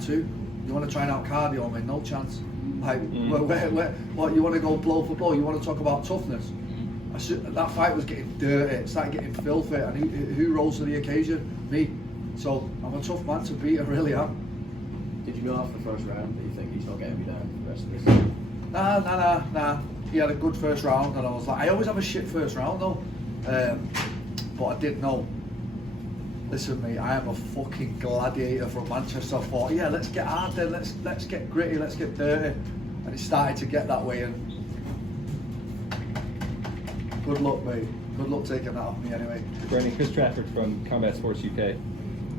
that too. You want to try out cardio, mate? No chance. Like, what, you want to go blow for blow? You want to talk about toughness? That fight was getting dirty, it started getting filthy, and who rose to the occasion? Me. So I'm a tough man to beat, I really am. Did you know after the first round that you think he's not getting me down for the rest of this? Nah. He had a good first round, and I was like, I always have a shit first round though. But I did know. Listen, mate, I am a fucking gladiator from Manchester. I thought, yeah, let's get hard then, let's get gritty, let's get dirty, and it started to get that way. And good luck, mate. Good luck taking that off me anyway. Brendan, Chris Trafford from Combat Sports UK.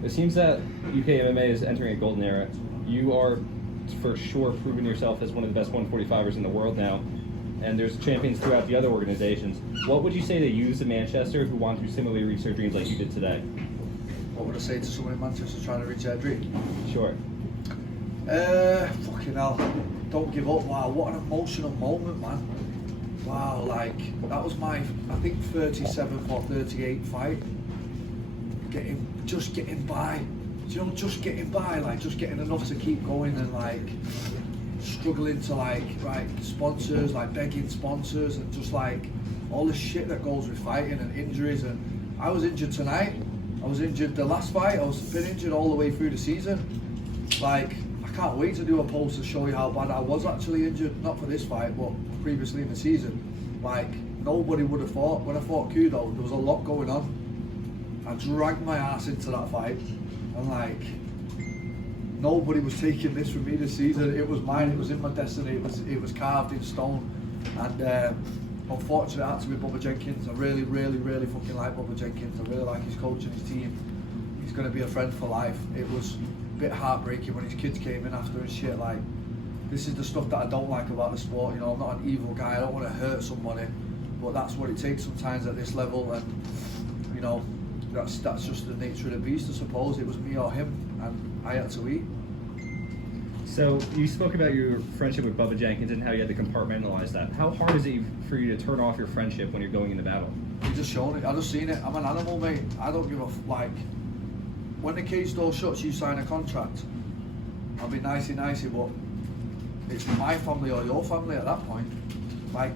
It seems that UK MMA is entering a golden era. You are for sure proving yourself as one of the best 145ers in the world now, and there's champions throughout the other organizations. What would you say to youths in Manchester who want to similarly reach their dreams like you did today? What would I say to someone in Manchester trying to reach their dream? Sure. Fucking hell. Don't give up. Wow, what an emotional moment, man. Wow, like, that was my, I think, 37th or 38th fight. Just getting by. You know, just getting by, like, just getting enough to keep going, and like, struggling to like sponsors, like begging sponsors, and just like all the shit that goes with fighting and injuries. And I was injured tonight. I was injured the last fight. I was been injured all the way through the season. Like, I can't wait to do a post to show you how bad I was actually injured. Not for this fight, but previously in the season. Like, nobody would have thought. When I fought Kudo, there was a lot going on. I dragged my ass into that fight, and like, nobody was taking this from me this season. It was mine. It was in my destiny. It was carved in stone. And unfortunately, I had to be Bubba Jenkins. I really fucking like Bubba Jenkins. I really like his coach and his team. He's going to be a friend for life. It was a bit heartbreaking when his kids came in after and shit. Like, this is the stuff that I don't like about the sport. You know, I'm not an evil guy. I don't want to hurt somebody, but that's what it takes sometimes at this level. And you know, that's just the nature of the beast, I suppose. It was me or him, and I had to eat. So you spoke about your friendship with Bubba Jenkins and how you had to compartmentalize that. How hard is it for you to turn off your friendship when you're going into battle? You just shown it. I just seen it. I'm an animal, mate. I don't give a like. When the cage door shuts, you sign a contract. I'll be nicey, but it's my family or your family at that point. Like,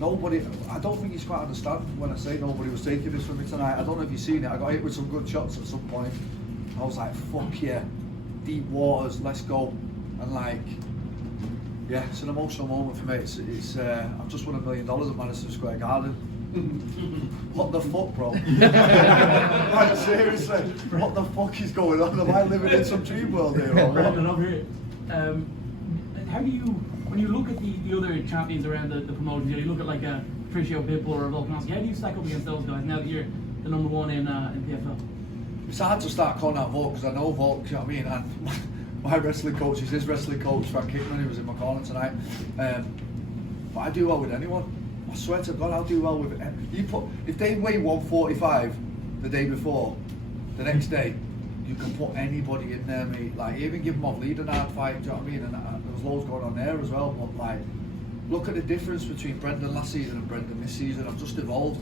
nobody. I don't think he's quite understand when I say nobody was taking this from me tonight. I don't know if you've seen it. I got hit with some good shots at some point. I was like, fuck yeah. Deep waters, let's go. And like, yeah, it's an emotional moment for me. It's I've just won $1 million at Madison Square Garden. What the fuck, bro? Like, seriously, what the fuck is going on? Am I living in some dream world here? Brendan, over here. How do you, when you look at the other champions around the promotions, you look at like a Patricio Pitbull or Loughnane, how do you stack up against those guys now that you're the number one in PFL? It's hard to start calling out Volk because I know Volk, you know what I mean? And my wrestling coach is his wrestling coach, Frank Hickman, who was in my corner tonight. But I do well with anyone. I swear to God, I'll do well with it. If they weigh 145 the day before, the next day, you can put anybody in there, mate. Like, even give them off lead in a hard fight, do you know what I mean? And there was loads going on there as well. But like, look at the difference between Brendan last season and Brendan this season. I've just evolved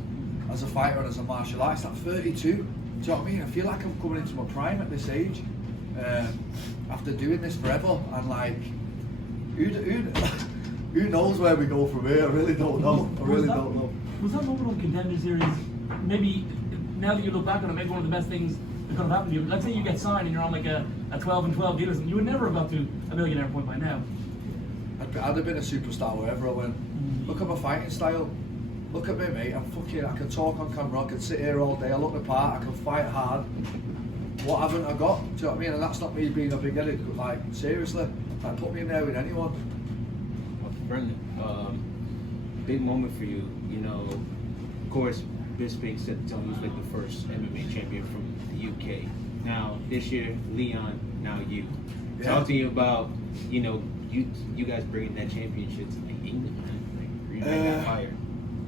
as a fighter and as a martial artist. At 32. Do you know what I mean? I feel like I'm coming into my prime at this age, after doing this forever, and like, who knows where we go from here? I really don't know. I really don't know. Was that moment on Contender Series, maybe, now that you look back on it, maybe one of the best things that could have happened to you? Let's say you get signed and you're on like a 12-12 deal or something, you would never have got to a millionaire point by now. I'd have been a superstar wherever I went. Look at my fighting style. Look at me, mate. I can talk on camera, I can sit here all day, I look the part, I can fight hard. What haven't I got? Do you know what I mean? And that's not me being a big headed, like, seriously. Like, put me in there with anyone. Brendan, big moment for you. You know, of course, Bisping said Tony was like the first MMA champion from the UK. Now, this year, Leon, now you. Yeah. Talk to me about, you know, you guys bringing that championship to England, man. Like, bringing that fire.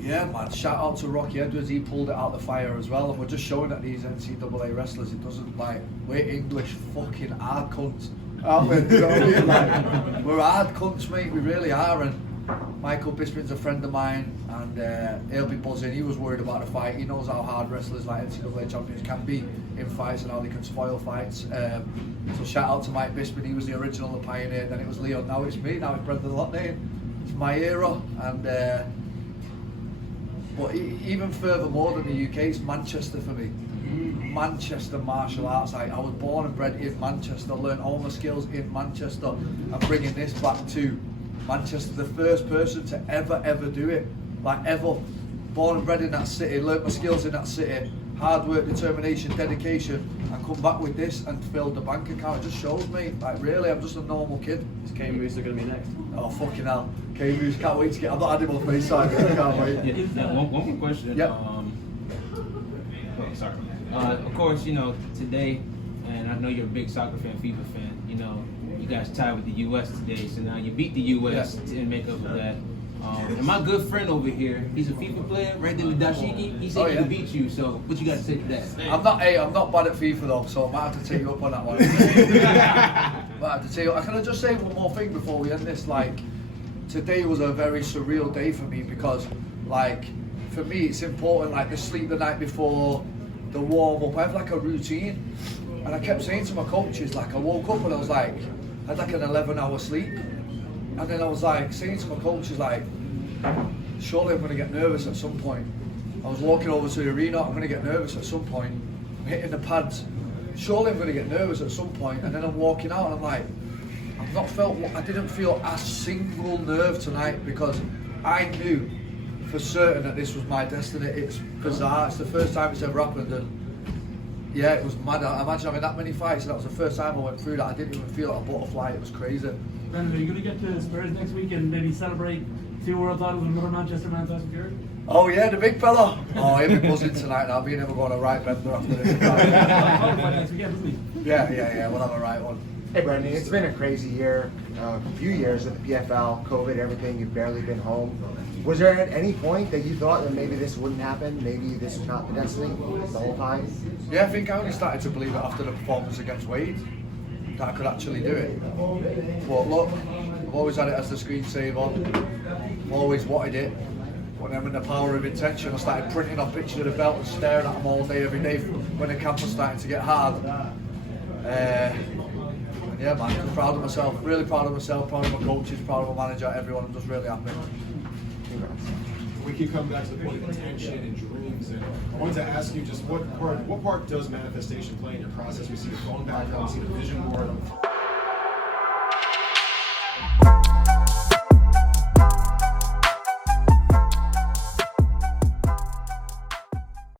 Yeah, man. Shout out to Rocky Edwards. He pulled it out of the fire as well. And we're just showing that these NCAA wrestlers, it doesn't like, we're English fucking hard cunts, aren't we? You know what I mean? Like, we're hard cunts, mate. We really are. And Michael Bisping's a friend of mine, and he'll be buzzing. He was worried about the fight. He knows how hard wrestlers like NCAA champions can be in fights and how they can spoil fights. So shout out to Mike Bisping, he was the original, the pioneer. Then it was Leon, now it's me, now it's Brendan Loughnane. It's my era, and but even furthermore than the UK, it's Manchester for me. Manchester martial arts. I was born and bred in Manchester, learned all my skills in Manchester. I'm bringing this back to Manchester, the first person to ever do it, like ever. Born and bred in that city, learned my skills in that city, hard work, determination, dedication, and come back with this and filled the bank account. It just shows me, like really, I'm just a normal kid. Is Kane Moose going to be next? Oh fucking hell, Kane Moose, can't wait to get. I've not had him on FaceTime, I can't wait. Yeah, one more question. Yep. Sorry. Of course, you know, today, and I know you're a big soccer fan, FIFA fan, you know, you guys tied with the U.S. today, so now you beat the U.S. to make up for that. And my good friend over here, he's a FIFA player, Raiden Dashiki, he said he could beat you, so what you got to say to that? I'm not bad at FIFA though, so I might have to take you up on that one. Might have to take you. Can I just say one more thing before we end this? Like, today was a very surreal day for me because, like, for me it's important, like the sleep the night before, the warm up, I have like a routine, and I kept saying to my coaches, like I woke up and I was like, I had like an 11-hour sleep, and then I was like saying to my coaches, like, surely I'm going to get nervous at some point. I was walking over to the arena, I'm going to get nervous at some point, I'm hitting the pads, surely I'm going to get nervous at some point, and then I'm walking out and I'm like, I didn't feel a single nerve tonight because I knew for certain that this was my destiny. It's bizarre, it's the first time it's ever happened, and yeah, it was mad. I imagine having that many fights, and that was the first time I went through that. I didn't even feel like a butterfly, it was crazy. Brendan, are you going to get to Spurs next week and maybe celebrate 2 world titles with another Manchester man, Tyson Fury? Oh yeah, the big fella. Oh, he'll be buzzing tonight now, being able to go on a right bender after this. Next weekend, isn't he? Yeah, we'll have a right one. Hey Brendan, it's been a crazy year, a few years with the PFL, COVID, everything, you've barely been home. Was there at any point that you thought that maybe this wouldn't happen, maybe this was not the destiny the whole time? Yeah, I think I only started to believe it after the performance against Wade, that I could actually do it. But look, I've always had it as the screensaver, I've always wanted it. When I'm in the power of intention, I started printing off pictures of the belt and staring at them all day, every day when the camp was starting to get hard. Yeah man, I'm proud of myself, really proud of myself, proud of my coaches, proud of my manager, everyone. I'm just really happy. We keep coming back to the point of intention and dreams, and I wanted to ask you just what part does manifestation play in your process? We see the phone background, we see the vision board.